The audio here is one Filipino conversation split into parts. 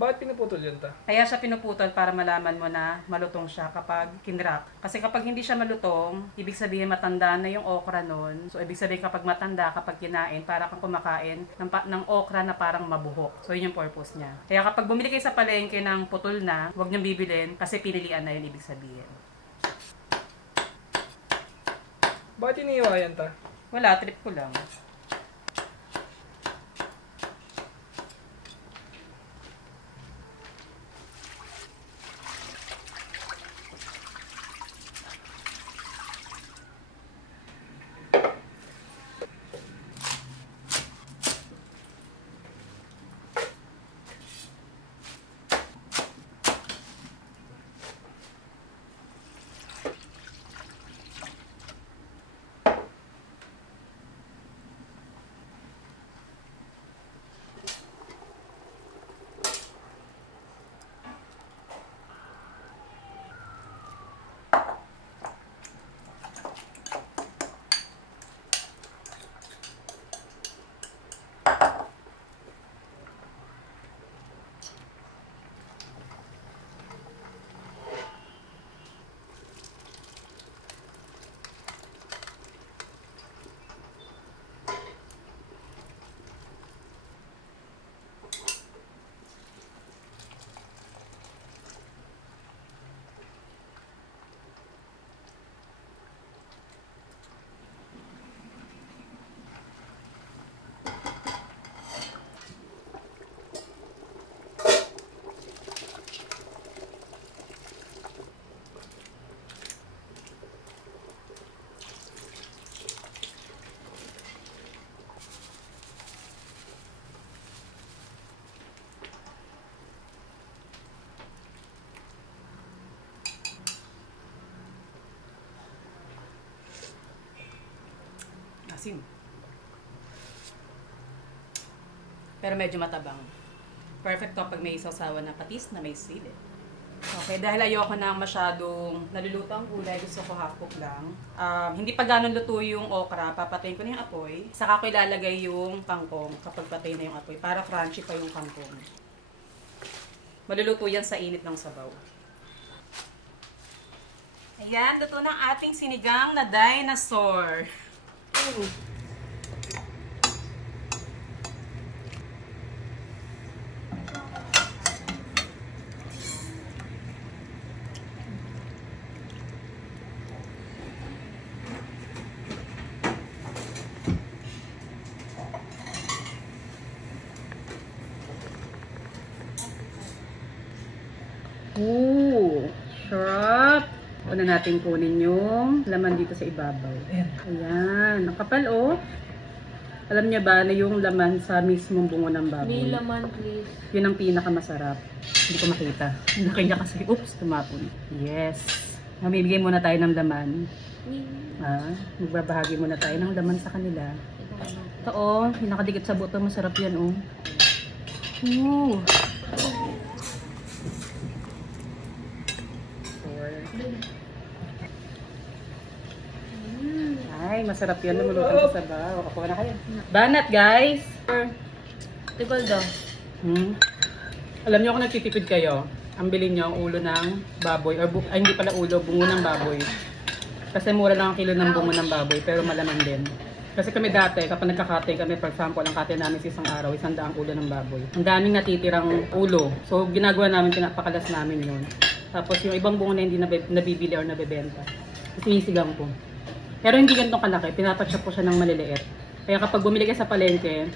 Bakit pinuputol yun ta? Kaya siya pinuputol para malaman mo na malutong siya kapag kinrap. Kasi kapag hindi siya malutong, ibig sabihin matanda na yung okra nun. So ibig sabihin kapag matanda, kapag kinain, para kang kumakain ng okra na parang mabuhok. So yun yung purpose niya. Kaya kapag bumili kayo sa palengke ng putol na, huwag niyong bibilin kasi pinilian na yun ibig sabihin. Bakit iniiwa yan ta? Wala, trip ko lang. Asin. Pero medyo matabang. Perfect to pag may isasawa na patis na may sili. Okay, dahil ayoko na masyadong naluluto ang gulay, gusto ko half cook lang. Hindi pa ganun luto yung okra, papatayin ko na yung apoy. Saka ko ilalagay yung kangkong kapag patay na yung apoy, para crunchy pa yung kangkong. Maluluto yan sa init ng sabaw. Ayan, luto ng ating sinigang na dinosaur. Sarap! Una natin kunin yung laman dito sa ibabaw. Ayan. Ang kapal, oh. Alam niya ba na yung laman sa mismong bungo ng baboy? May laman, please. Yun ang pinakamasarap. Hindi ko makita. Laki niya kasi. Oops, tumapon. Yes. Mamibigay muna tayo ng laman. Magbabahagi muna tayo ng laman sa kanila. Ito, oh. Yung nakadikit sa buto. Masarap yan, oh. Ooh. Ay, masarap yan. Lumulutan sa sabaw. Ako na kayo. Banat, guys! Tikol daw. Alam niyo kung nagtitipid kayo, ang bilhin niyo ang ulo ng baboy. Or hindi pala ulo, bungo ng baboy. Kasi mura lang ang kilo ng bungo ng baboy, pero malaman din. Kasi kami dati, kapag nagkakate kami, for example, ang kate namin sa isang araw, 100 ulo ng baboy. Ang daming natitirang ulo. So, ginagawa namin, pinapakalas namin yun. Tapos yung ibang bungo na hindi nabibili or nabebenta, sinisigang ko. Pero hindi ganito kalaki, pinapatchop ko siya ng maliliit. Kaya kapag bumili kayo sa palengke,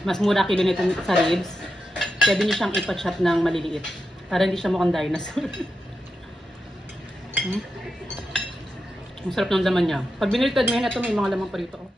mas mura kilo nito sa ribs, pwede nyo siyang ipatchop ng maliliit. Para hindi siya mukhang dinosaur. Ang sarap ng laman niya. Pag binilitad mo yun, ito may mga laman pa rito.